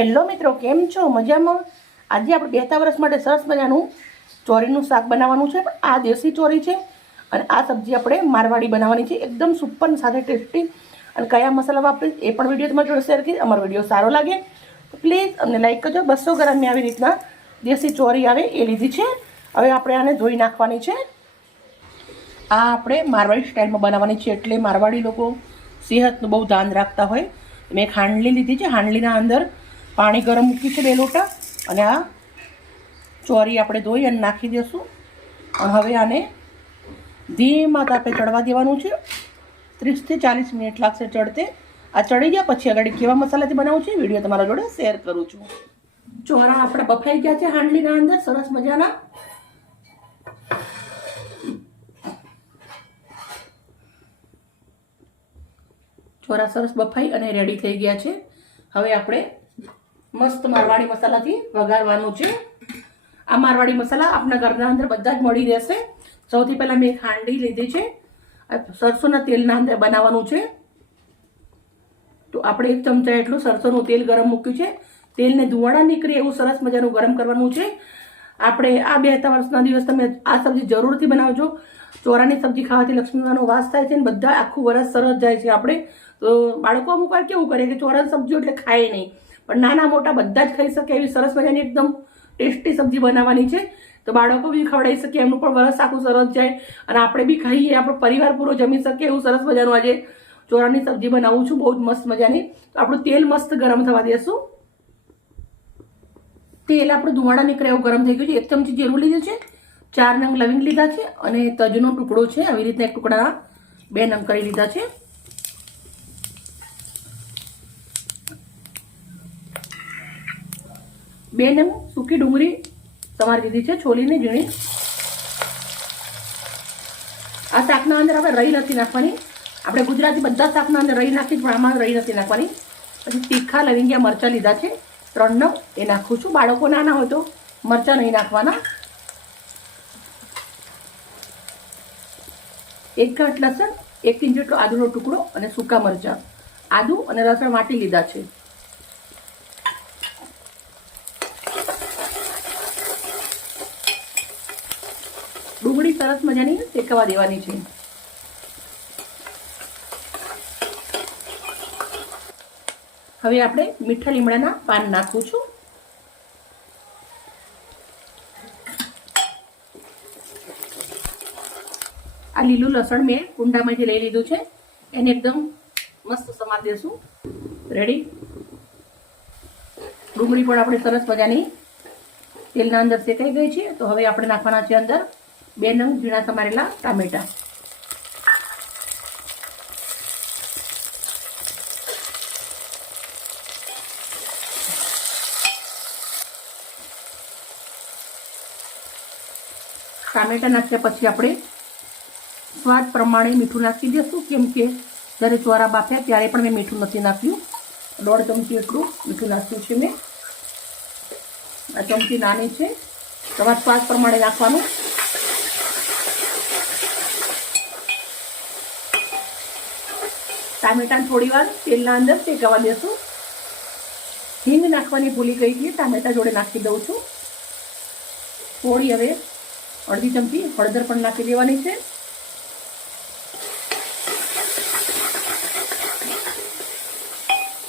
Hello મિત્રો, કેમ છો? મજામાં? આજે આપણે બેતા વર્ષ માટે સરસ મજાનું ચોરીનું શાક બનાવવાનું છે, પણ આ દેશી ચોરી છે અને આ સબ્જી આપણે મારવાડી બનાવવાની છે. એકદમ સુપર સાથે ટેસ્ટી અને કયા મસાલા વાપરીશ એ પણ વીડિયો તમારી જોડે શેર કરીશ. અમારો વીડિયો સારો લાગે તો પ્લીઝ અમને લાઈક કરજો. બસો ગ્રામની આવી રીતના દેશી ચોરી આવે એ લીધી છે. હવે આપણે આને ધોઈ નાખવાની છે. આ આપણે મારવાડી સ્ટાઇલમાં બનાવવાની છે. એટલે મારવાડી લોકો સેહતનું બહુ ધ્યાન રાખતા હોય. મેં એક હાંડલી લીધી છે. હાંડલીના અંદર પાણી ગરમ મૂક્યું છે બે લોટા અને આ ચોરી આપણે ધોઈ અને નાખી દઈશું અને હવે આને ધીમા તાપે ચડવા દેવાનું છે. ત્રીસથી ચાલીસ મિનિટ લાગશે ચડતે. આ ચડી ગયા પછી આગળ કેવા મસાલાથી બનાવું છે વીડિયો તમારા જોડે શેર કરું છું. ચોરા આપણે બફાઈ ગયા છે હાંડલીના અંદર, સરસ મજાના. ચોરા સરસ બફાઈ અને રેડી થઈ ગયા છે. હવે આપણે મસ્ત મારવાડી મસાલાથી વઘારવાનું છે. આ મારવાડી મસાલા આપણા ઘરના અંદર બધા જ મળી રહેશે. સૌથી પહેલાં મેં ખાંડી લીધી છે. સરસોના તેલના અંદર બનાવવાનું છે. તો આપણે એક ચમચા એટલું સરસોનું તેલ ગરમ મૂક્યું છે. તેલને ધુવાડા નીકળે એવું સરસ મજાનું ગરમ કરવાનું છે. આપણે આ બે વર્ષના દિવસ તમે આ સબ્જી જરૂરથી બનાવજો. ચોરાની સબ્જી ખાવાથી લક્ષ્મીમાનો વાસ થાય છે ને બધા આખું વરસ સરસ જાય છે આપણે. તો બાળકો અમુક વાર કેવું કરે કે ચોરાની સબ્જીઓ એટલે ખાય નહીં. પણ નાના મોટા બધા જ ખાઈ શકે એવી સરસ મજાની એકદમ ટેસ્ટી સબ્જી બનાવવાની છે. તો બાળકો બી ખવડાવી શકે, એમનું પણ વરસ આખું સરસ જાય. અને આપણે બી ખાઈએ, આપણો પરિવાર પૂરો જમી શકીએ એવું સરસ મજાનું આજે ચોરાની સબ્જી બનાવું છું, બહુ જ મસ્ત મજાની. તો આપણું તેલ મસ્ત ગરમ થવા દેશું. તેલ આપણું ધુમાડા નીકળે એવું ગરમ થઈ ગયું છે. એક ચમચી જીરું લીધું છે. ચાર નંગ લવિંગ લીધા છે અને તજનો ટુકડો છે. આવી રીતના એક ટુકડા બે નંગ કરી લીધા છે. બે નંગ સૂકી ડુંગળી સમારી દીધી છે, છોલીને ઝીણી. આ શાકના અંદર આપણે રહી નથી નાખવાની. આપણે ગુજરાતી બધા શાકના અંદર રહી નાખી, પણ આમાં રહી નથી નાખવાની. પછી તીખા લવિંગિયા મરચાં લીધા છે, ત્રણ નવ એ નાખું છું. બાળકો નાના હોય તો મરચાં નહીં નાખવાના. એક ગાંઠ લસણ, એક ઇંચ જેટલો આદુનો ટુકડો અને સૂકા મરચાં. આદુ અને લસણ વાટી લીધા છે ડુંગળી સરસ મજાની શેકવા દેવાની છે. હવે આપણે મીઠા લીમડાના પાન નાખું છું. આ લીલું લસણ મેં કુંડામાંથી લઈ લીધું છે. એને એકદમ મસ્ત સમાર દેશું. રેડી ડુંગળી પણ આપણે સરસ મજાની તેલના અંદર શેકાઈ ગઈ છે. તો હવે આપણે નાખવાના છે અંદર બે નંગ ઝીણા સમારેલા ટામેટા. ટામેટા નાખ્યા પછી આપણે સ્વાદ પ્રમાણે મીઠું નાખી દઈશું કેમ કે જ્યારે ચોરા બાફ્યા ત્યારે પણ મેં મીઠું નથી નાખ્યું. દોઢ ચમચી એટલું મીઠું નાખ્યું છે મેં. આ ચમચી નાની છે. તમારા સ્વાદ પ્રમાણે નાખવાનું ટામેટાને થોડી વાર, તેલના અંદર શેકાવા દેશું. હિંગ નાખવાની ભૂલી ગઈ હતી, ટામેટા જોડે નાખી દઉં છું. થોડી હવે અડધી ચમચી હળદર પણ નાખી દેવાની છે.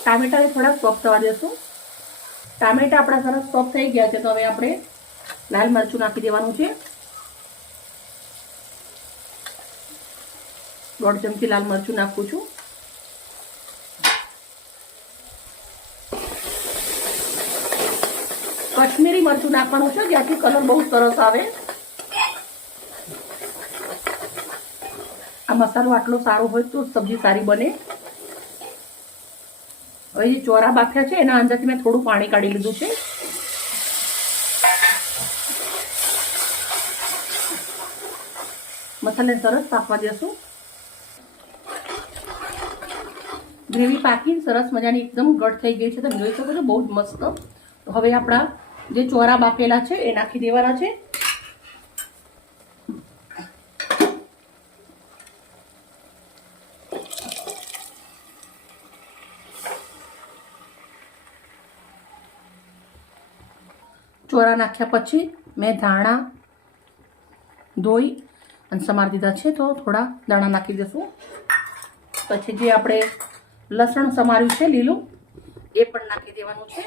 ટામેટાને થોડા સોફ્ટ થવા દેશું. ટામેટા આપણા સરસ સોફ્ટ થઈ ગયા છે, તો હવે આપણે લાલ મરચું નાખી દેવાનું છે. દોઢ ચમચી લાલ મરચું નાખું છું. કશ્મીરી મરચું નાખવાનું છે, જ્યાંથી કલર બહુ સરસ આવે. આ મસાલો આટલો સારો હોય તો સબ્જી સારી બને. હવે જે ચોરા બાફ્યા છે, એના અંદરથી મેં થોડું પાણી કાઢી લીધું છે. મસાલાને સરસ પાકવા દેશું. ગ્રેવી પાકી સરસ મજાની એકદમ ગઢ થઈ ગઈ છે. તમે જોઈ શકો છો, બહુ જ મસ્ત. હવે આપણા જે ચોરા બાફેલા છે, એ નાખી દેવાના છે. ચોરા નાખ્યા પછી મેં ધાણા ધોઈ અને સમારી દીધા છે, તો થોડા દાણા નાખી દઈશું પછી જે આપણે લસણ સમાર્યું છે, લીલું, એ પણ નાખી દેવાનું છે.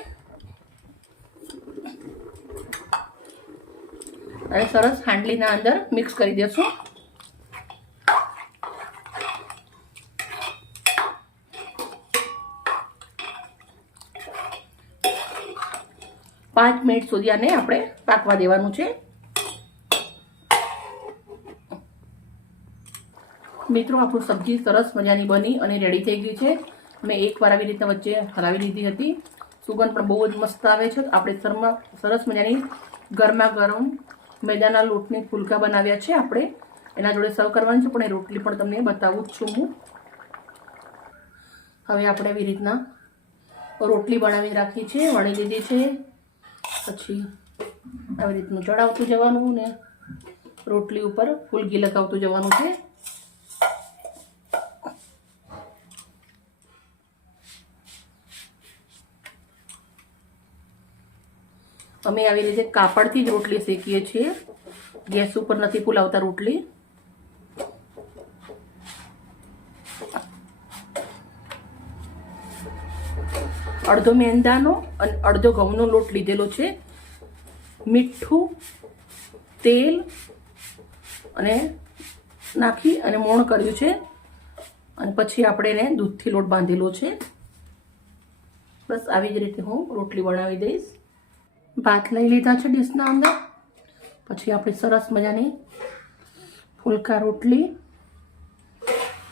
અને સરસ હાંડલીના અંદર મિક્સ કરી દેશું. પાંચ મિનિટ સુધી આને આપણે પાકવા દેવાનું છે. મિત્રો, આપણું સબ્જી સરસ મજાની બની અને રેડી થઈ ગઈ છે. મેં એકવાર આવી રીતના વચ્ચે હલાવી દીધી હતી. સુગંધ પણ બહુ જ મસ્ત આવે છે. આપણે સરમાં સરસ મજાની ગરમા ગરમ મેદાના લોટની ફુલકા બનાવ્યા છે આપણે. એના જોડે સર્વ કરવાની છે, પણ એ રોટલી પણ તમને બતાવું જ છું હું. હવે આપણે આવી રીતના રોટલી બનાવી રાખી છે વણી લીધી છે. પછી આવી રીતનું ચડાવતું જવાનું ને રોટલી ઉપર ફૂલગી લગાવતું જવાનું છે. અમે આવી રીતે કાપડથી જ રોટલી શેકીએ છીએ. ગેસ ઉપર નથી ફૂલાવતા રોટલી. અડધો મેંદાનો અને અડધો ઘઉંનો લોટ લીધેલો છે. મીઠું, તેલ અને નાખી અને મોણ કર્યું છે. અને પછી આપણે એને દૂધથી લોટ બાંધેલો છે. બસ આવી જ રીતે હું રોટલી બનાવી દઈશ. ભાત લઈ લીધા છે ડીશના અંદર. પછી આપણી સરસ મજાની ફુલકા રોટલી.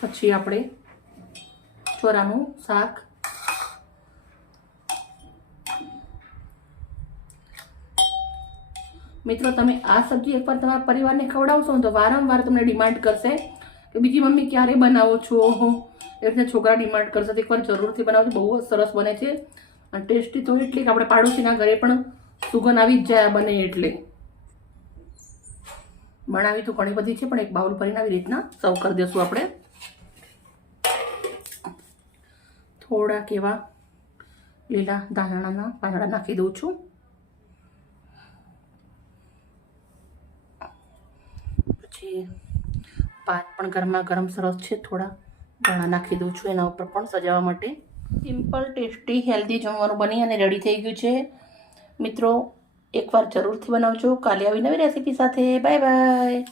પછી આપણે ચોરાનું શાક. મિત્રો, તમે આ સબ્જી એકવાર તમારા પરિવારને ખવડાવશો તો વારંવાર તમને ડિમાન્ડ કરશે કે બીજી મમ્મી ક્યારે બનાવો છો? એ રીતે છોકરા ડિમાન્ડ કરશે એકવાર જરૂરથી બનાવજો બહુ સરસ બને છે. અને ટેસ્ટી તો એટલી કે આપણે પાડોશીના ઘરે પણ સુગંધ આવી જ જાય બને એટલે. બનાવી તો ઘણી બધી છે, પણ એક બાઉલ ભરીને આવી રીતના સર્વ કરી દઈશું આપણે. થોડાક એવા લીલા ધાણાના પાંદડા નાખી દઉં છું. પછી ભાત પણ ગરમા ગરમ સરસ છે, થોડા ધાણા નાખી દઉં છું, એના ઉપર પણ સજાવવા માટે. સિમ્પલ, ટેસ્ટી, હેલ્ધી જમવાનું બની અને રેડી થઈ ગયું છે. મિત્રો એકવાર જરૂરથી બનાવજો. કાલે આવી નવી રેસીપી સાથે. Bye bye